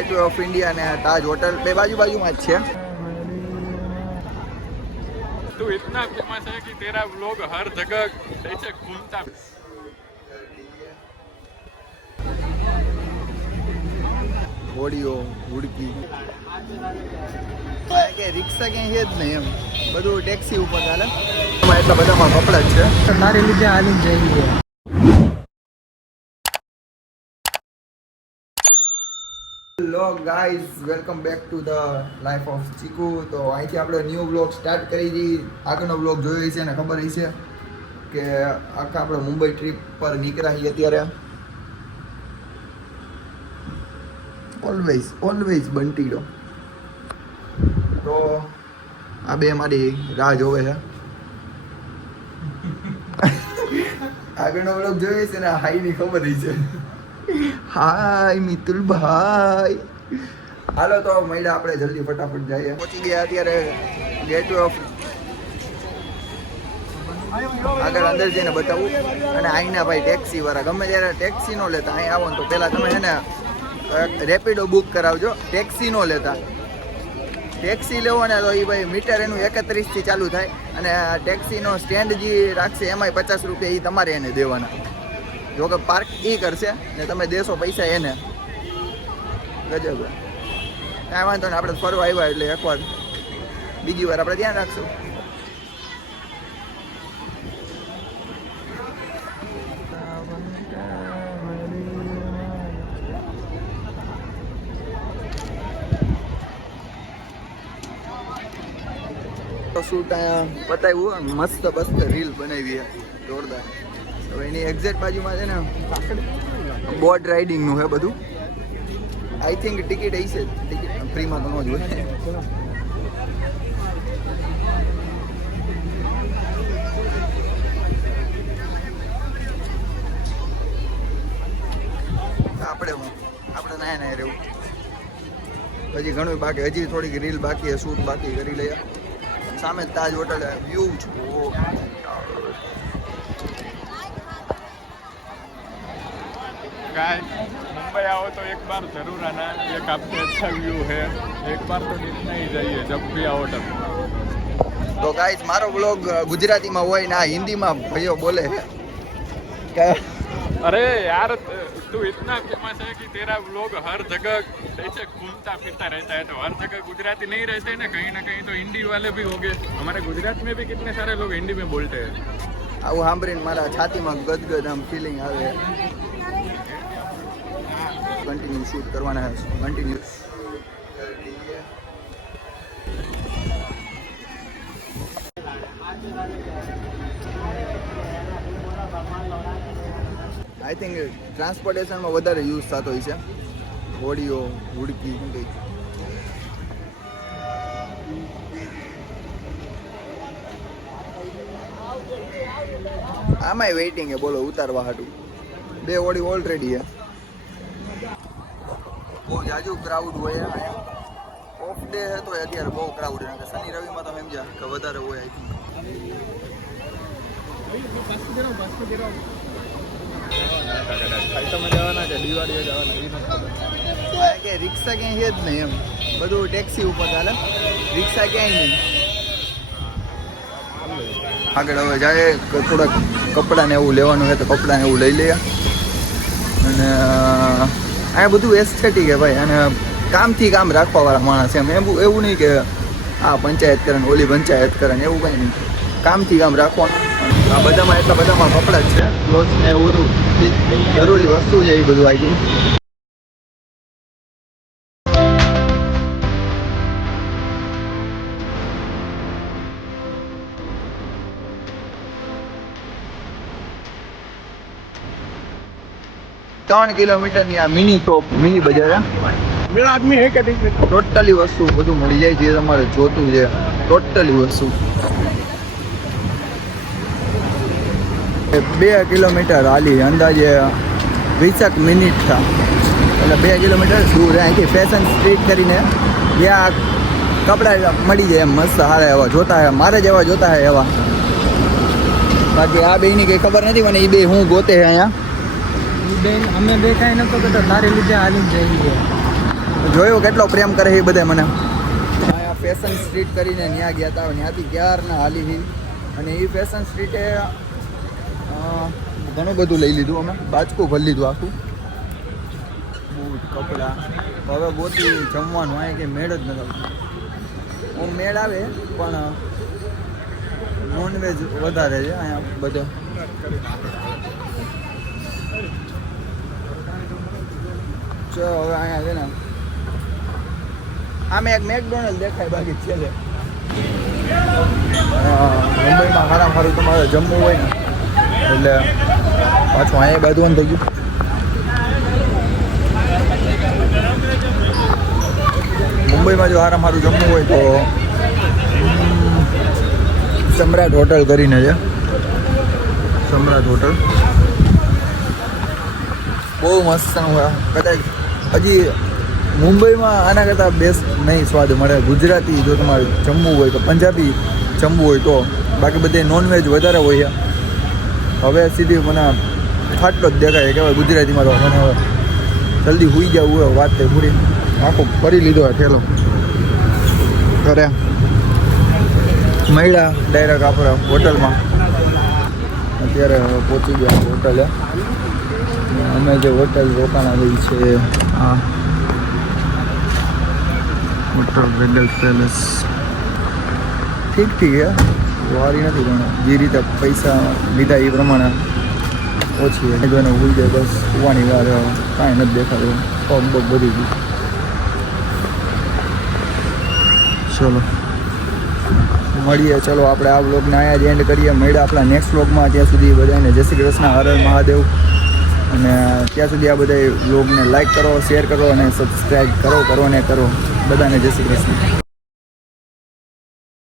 Gateway of India ने ताज hotel पे बाजू में है। तू इतना फेमस है कि तेरा व्लॉग हर जगह ऐसे घूमता। હોડીઓ હુડકી કે રિક્ષા ક્યાંય છે જ નહીં એમ, બધું ટેક્સી ઉપર ચાલે. એમાં એટલા બધામાં કપડા જ છે. તારી લીધે હાલીને જઈએ. Hello guys, welcome back to the life of ચીકુ. તો અહીંથી આપણે ન્યૂ બ્લોગ સ્ટાર્ટ કરી દઈએ. આગળનો બ્લોગ જોયો છે ને ખબર છે કે આખા આપણે મુંબઈ ટ્રીપ પર નીકળ્યા છીએ અત્યારે. ઓલવેઝ બંટીડો. તો આ બે મારી રાહ જોવે છે. આગળનો બ્લોગ જોયો છે ને હાઈ ની ખબર છે. હાય મિતુલ ભાઈ, હાલો તો મળ્યા આપણે જલ્દી ફટાફટ જઈએ. પહોંચી ગયા અત્યારે ગેટવે ઓફ. આગળ અંદર જઈને બતાવું. અને અહીંના ભાઈ ટેક્સી વાળા ગમે ત્યારે ટેક્સી નો લેતા. અહીં આવો ને તો પહેલાં તમે છે ને રેપિડો બુક કરાવજો, ટેક્સી નો લેતા. ટેક્સી લેવો ને તો એ ભાઈ મીટર એનું 31 ચાલુ થાય. અને ટેક્સીનો સ્ટેન્ડ જે રાખશે એમાંય 50 રૂપિયા એ તમારે એને દેવાના. જો કે પાર્ક એ કરશે ને તમે દેશો પૈસા એને. ગજબ. કાંઈ વાંધો ને, આપણે ફરવા આવ્યા એટલે એકવાર બીજી વાર આપણે ધ્યાન રાખશું. શૂટ અહીંયા બતાવ્યું, મસ્ત રીલ બનાવી જોરદાર. હવે એની એક્ઝેક્ટ બાજુમાં છે ને બોટ રાઇડિંગનું છે બધું. આઈ થિંક ટિકિટ હશે, ટિકિટ ફ્રીમાં તો ન જ હોય. આપણે ના રહેવું. હજી ઘણું બાકી, હજી થોડીક રીલ બાકી, શૂટ બાકી કરી લઈએ. સામે તાજ હોટલ વ્યૂ છે. गाइस, मुंबई आओ तो एक बार जरूर आना. ये काफी अच्छा व्यू है. एक बार तो देखना ही चाहिए जब भी आओ तब. તો ગાઈસ, મારો બ્લોગ ગુજરાતીમાં હોય ને આ હિન્દીમાં ભાઈઓ બોલે કે अरे यार, तू इतना फेमस है कि तेरा व्लॉग हर जगह ऐसे घूमता फिरता रहता है. तो हर जगह गुजराती नहीं रहते ना कहीं तो हिंदी वाले भी होंगे. हमारे गुजरात में भी कितने सारे लोग हिंदी में बोलते हैं. આવું સાંભળીને મારા છાતીમાં ગદગદ આમ ફિલિંગ આવે. કન્ટિન્યુ શૂટ કરવાના છે, કન્ટિન્યુ. આઈ થિંક ટ્રાન્સપોર્ટેશનમાં વધારે યુઝ થતો હોય છે. હોડીઓ હુડકી કંઈ. આમાંય વેઇટિંગ હે બોલો ઉતારવા હાટું. 2 હોડી ઓલરેડી હે. બહુ જાજુ ક્રાઉડ હોય. ઓફ ડે હે તો અત્યારે બહુ ક્રાઉડ હે. શનિ રવિમાં તમે સમજ્યા કે વધારે હોય. આઈ થિંક કે રિક્ષા ક્યાંય છે જ નહીં એમ, બધું ટેક્સી ઉપર ચાલે. રિક્ષા ક્યાંય નહીં. આગળ હવે જાય થોડાક કપડાં ને એવું લેવાનું હોય તો કપડાં ને એવું લઈ લઈએ. અને આ બધું એસ્થેટિક હે ભાઈ. અને કામથી કામ રાખવાવાળા માણસ એમ. એવું નહીં કે આ પંચાયત કરે ને ઓલી પંચાયત કરે ને એવું કંઈ નહીં. કામથી કામ રાખવાનું. આ બધામાં એટલા બધામાં કપડાં જ છે, ક્લોથ ને એવું બધું જરૂરી વસ્તુ છે એ બધું આવી ગયું. 3 કિલોમીટરની આ મિની શોપ, મિની બજાર. मेरा आदमी है क्या? देख ટોટલી વસ્તુ બધું મળી જાય જે તમારે જોતું છે. ટોટલી વસ્તુ 2 કિલોમીટર હાલી અંદાજે 20 મિનિટ થા. એટલે 2 કિલોમીટર દૂર અહીંથી ફેશન સ્ટ્રીટ કરીને જ્યાં કપડાં મળી જાય એમ મસ્ત સારા એવા જોતા હે, મારે જેવા જોતા હે એવા. બાકી આ બેની કંઈ ખબર નથી મને. એ બે હું ગોતે હે અહીંયા. બેન અમે દેખાય નતો કે તારી લીધે હાલીને જઈએ. જોયો કેટલો પ્રેમ કરે એ બધા મને. અહીંયા ફેશન સ્ટ્રીટ કરીને ત્યાં ગયા હતા, ત્યાંથી ક્યારના હાલી હી. અને એ ફેશન સ્ટ્રીટે ઘણું બધું લઈ લીધું અમે, બાચકું ભરી લીધું આખું, બૂટ કપડાં. હવે ગોતી જમવાનું અહીંયા કંઈ મેળ જ નથી આવતું. મેળ આવે પણ નોનવેજ વધારે છે અહીંયા બધે. ચલો હવે અહીંયા છે ને આમે એક મેકડોનલ્ડ દેખાય, બાકી છે મુંબઈમાં સારામાં સારું તમારે જમવું હોય ને એટલે પાછું અહીંયા બાંધવાનું થઈ ગયું. મુંબઈમાં જો સારામાં સારું જમવું હોય તો સમ્રાટ હોટલ કરીને છે, સમ્રાટ હોટલ બહુ મસ્ત હોય. કદાચ હજી મુંબઈમાં આના કરતાં બેસ્ટ નહીં સ્વાદ મળે. ગુજરાતી જો તમારે જમવું હોય તો, પંજાબી જમવું હોય તો, બાકી બધે નોનવેજ વધારે હોય. હવે સીધી મને ફાટલો જ દેખાય કહેવાય ગુજરાતીમાં તો. મને હવે જલ્દી સૂઈ જવું હોય, વાત થઈ પૂરી. આખો કરી લીધો હોય ઠેલો ઘરે. મળ્યા ડાયરેક્ટ આપણે હોટલમાં. અત્યારે પહોંચી ગયા હોટલે. અમે જે હોટલ રોકાણા રહી છે આ હોટલ વેડલ પેલેસ. ઠીક છે, વારી નથી પણ જે રીતે પૈસા લીધા એ પ્રમાણે ઓછી હોય. જોઈને ભૂલ જાય બસ સુવાની વાર કાંઈ નથી દેખાતું, પગ બગ બધી ગયું. ચલો મળીએ. ચલો આપણે આ વ્લોગને અહીંયા જ એન્ડ કરીએ. મળ્યા આપણા નેક્સ્ટ વ્લોગમાં. ત્યાં સુધી બધાને જય શ્રી કૃષ્ણ, હર હર મહાદેવ. અને ત્યાં સુધી આ બધા વ્લોગને લાઈક કરો, શેર કરો અને સબસ્ક્રાઈબ કરો ને કરો. બધાને જય શ્રી કૃષ્ણ.